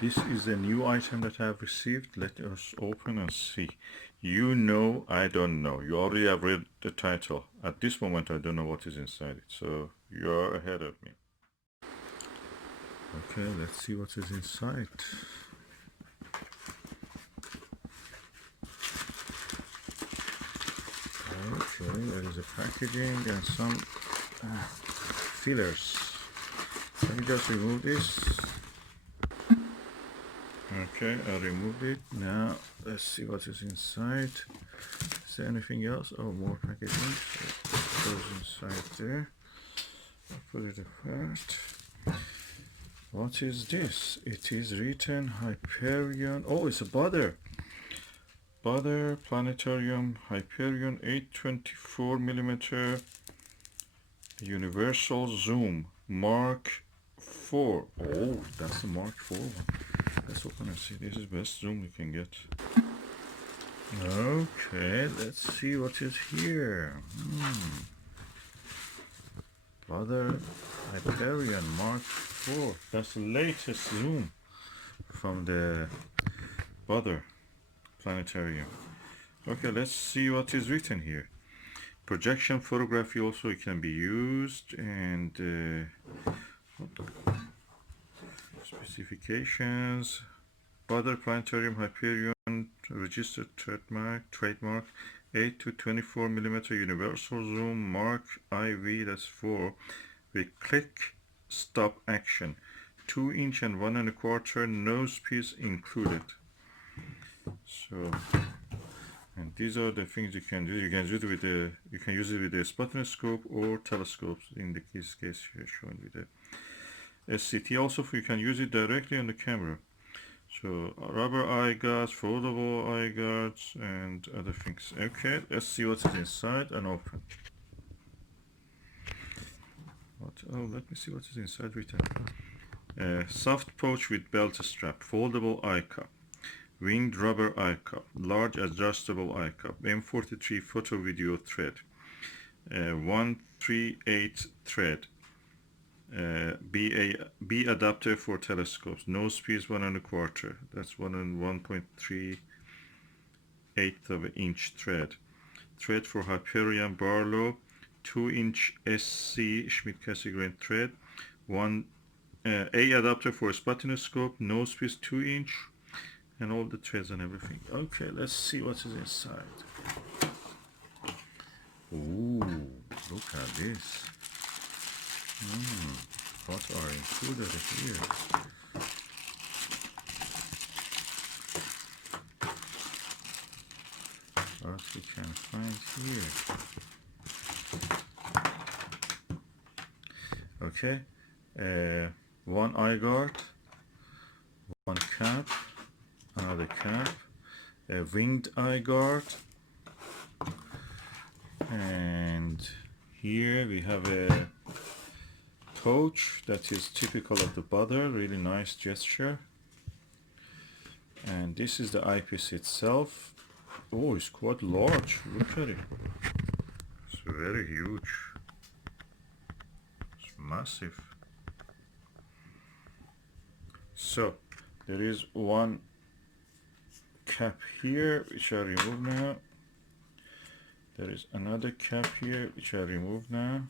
This is a new item that I have received. Let us open and see. You know, I don't know. You already have read the title. At this moment, I don't know what is inside it. So you're ahead of me. Okay, let's see what is inside. Okay, there is a packaging and some fillers. Let me just remove this. Okay, I removed it. Now let's see what is inside. Is there anything else? Oh, more packaging. So it goes inside there. I'll put it apart. What is this? It is written Hyperion. Oh, it's a Baader. Baader Planetarium Hyperion 8-24mm Universal Zoom Mark 4. Oh, that's the Mark 4 one. Let's open and see. This is best zoom we can get. Okay, let's see what is here. Baader Hyperion Mark 4. That's the latest zoom from the Baader Planetarium. Okay, let's see what is written here. Projection photography also can be used, and specifications. Baader Planetarium Hyperion registered trademark 8-24mm universal zoom Mark IV, that's 4, with click stop action, 2" and 1 1/4 nose piece included. So, and these are the things you can do. You can use it with the spotoscope or telescopes. In the case here shown with the SCT. Also, you can use it directly on the camera. So rubber eye guards, foldable eye guards, and other things. Okay, let's see what is inside and open. Oh, let me see what is inside written. Soft pouch with belt strap, foldable eye cup, winged rubber eye cup, large adjustable eye cup, M43 photo video thread, 138 thread, B adapter for telescopes, nose piece 1 1/4, that's 1 and 1.3/8 thread, thread for Hyperion Barlow, 2" SC Schmidt-Cassegrain thread, A adapter for spotoscope, nose piece 2", and all the threads and everything. Okay, let's see what is inside. Ooh, look at this. What are included here? What we can find here. Okay, one eye guard, one cap, another cap, a winged eye guard, and here we have a pouch that is typical of the Baader, really nice gesture. And this is the eyepiece itself. Oh, it's quite large. Look at it. It's very huge. It's massive. So there is one cap here which I remove now. There is another cap here which I remove now.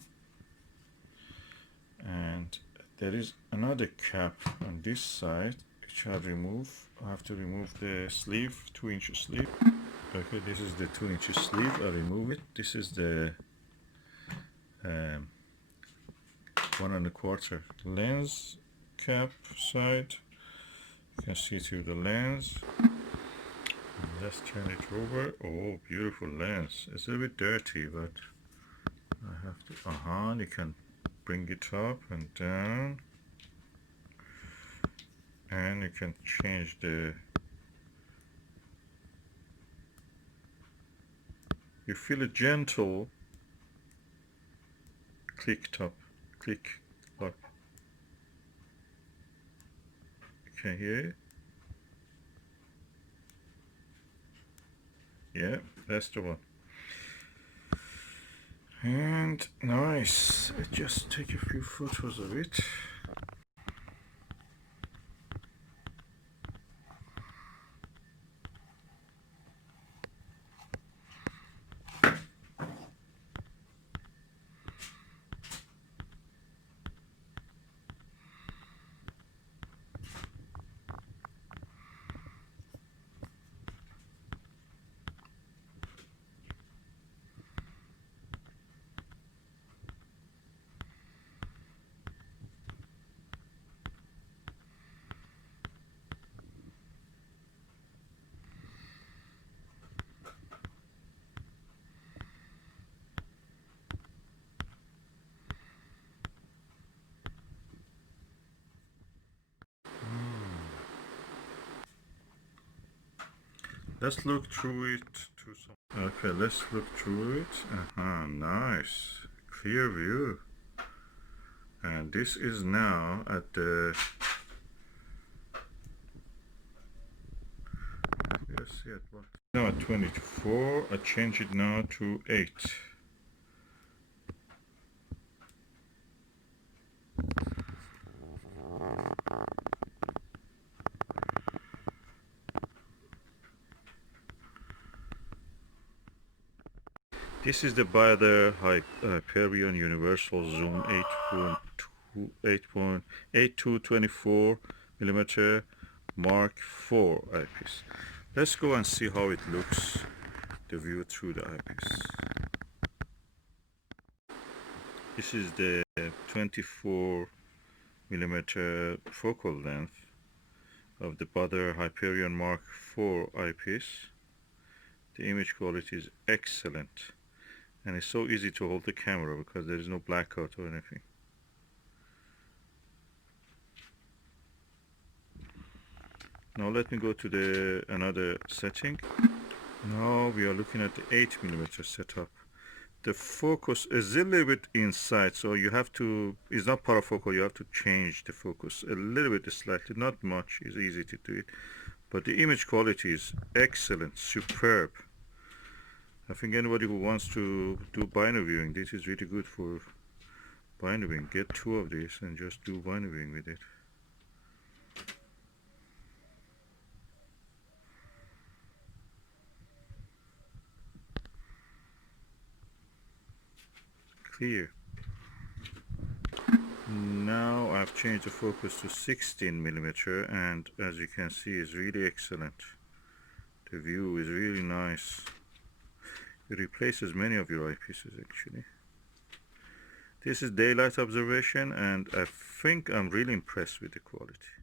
And there is another cap on this side which I remove. I have to remove the sleeve, 2" sleeve. Okay, this is the 2" sleeve. I remove it. This is the 1 1/4 lens cap side. You can see through the lens. Let's turn it over. Oh, beautiful lens. It's a little bit dirty, but I have to. You can bring it up and down, and you can change the. You feel a gentle click lock. You can hear it. Yeah, that's the one. And nice. I just take a few photos of it. Let's look through it to some. Okay, let's look through it. Nice. Clear view. And this is now at the. Let's see at what. Now at 24. I change it now to 8. This is the Baader Hyperion Universal Zoom 8.24mm Mark IV eyepiece. Let's go and see how it looks, the view through the eyepiece. This is the 24mm focal length of the Baader Hyperion Mark IV eyepiece. The image quality is excellent. And it's so easy to hold the camera because there is no blackout or anything. Now let me go to another setting. Now we are looking at the 8mm setup. The focus is a little bit inside, so you have to, it's not parafocal, you have to change the focus a little bit, slightly, not much, it's easy to do it. But the image quality is excellent, superb. I think anybody who wants to do binoviewing, this is really good for binoviewing. Get 2 of these and just do binoviewing with it. Clear. Now I've changed the focus to 16mm, and as you can see, it's really excellent. The view is really nice. It replaces many of your eyepieces actually. This is daylight observation, and I think I'm really impressed with the quality.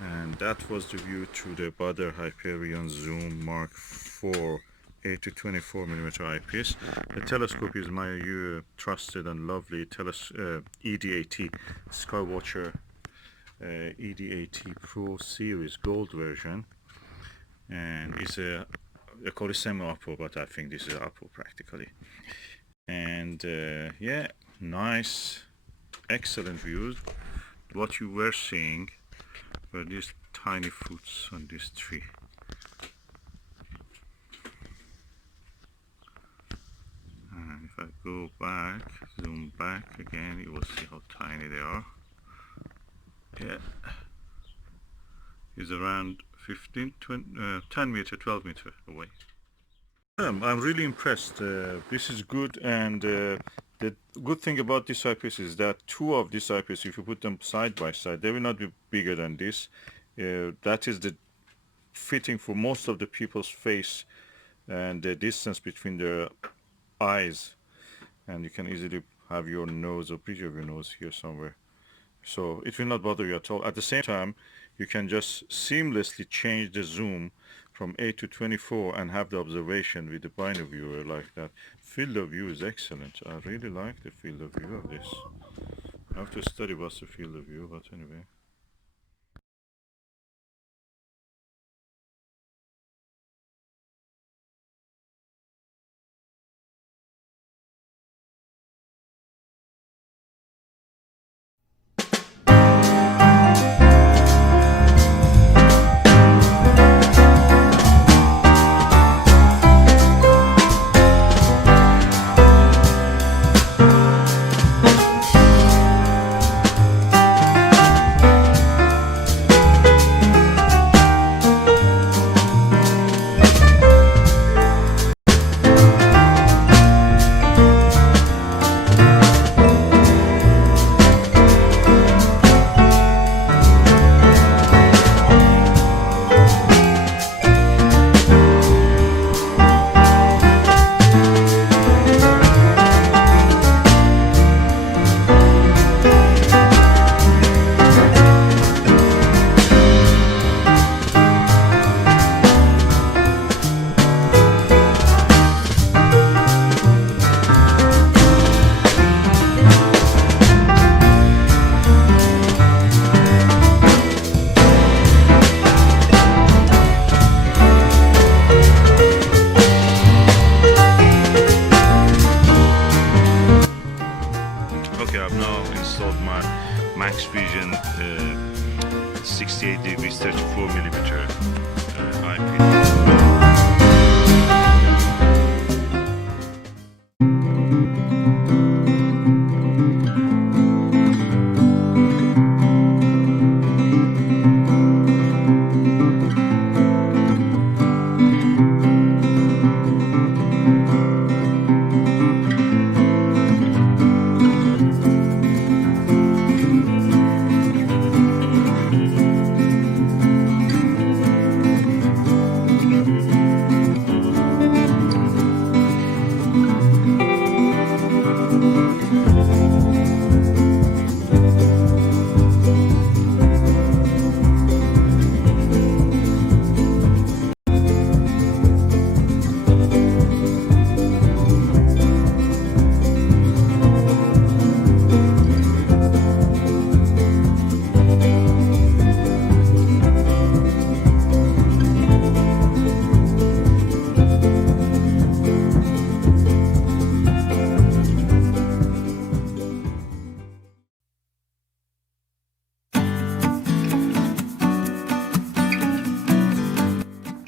And that was the view through the Baader Hyperion Zoom Mark IV 8-24mm eyepiece. The telescope is my trusted and lovely ED80 Skywatcher ED80 Pro Series Gold version, and it's they call it semi-oppo, but I think this is oppo practically. And yeah, nice, excellent views. What you were seeing were these tiny fruits on this tree. And if I go back, zoom back again, you will see how tiny they are. Yeah, it's around 15, 20, 10 meter, 12 meter away. I'm really impressed. This is good, and the good thing about this eyepiece is that 2 of these eyepieces, if you put them side by side, they will not be bigger than this. That is the fitting for most of the people's face, and the distance between their eyes, and you can easily have your nose or bridge of your nose here somewhere, so it will not bother you at all. At the same time, you can just seamlessly change the zoom from 8 to 24 and have the observation with the binoviewer like that. Field of view is excellent. I really like the field of view of this. I have to study what's the field of view, but anyway. 68 degrees 34mm eyepiece.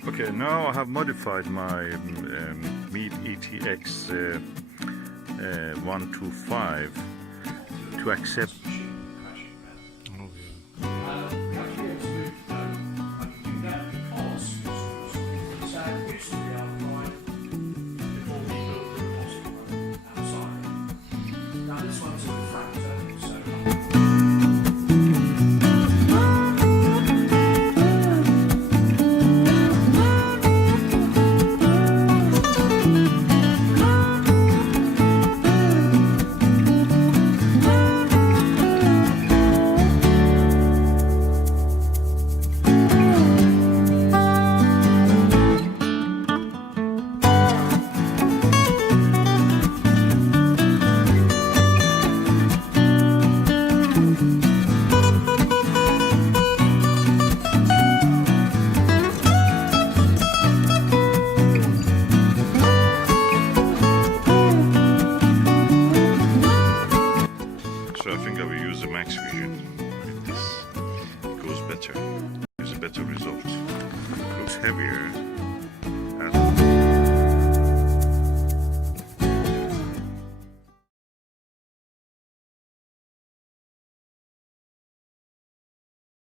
Okay, now I have modified my Mead ETX 125 to accept. So I think I will use the max vision with this. It goes better. There's a better result. It looks heavier.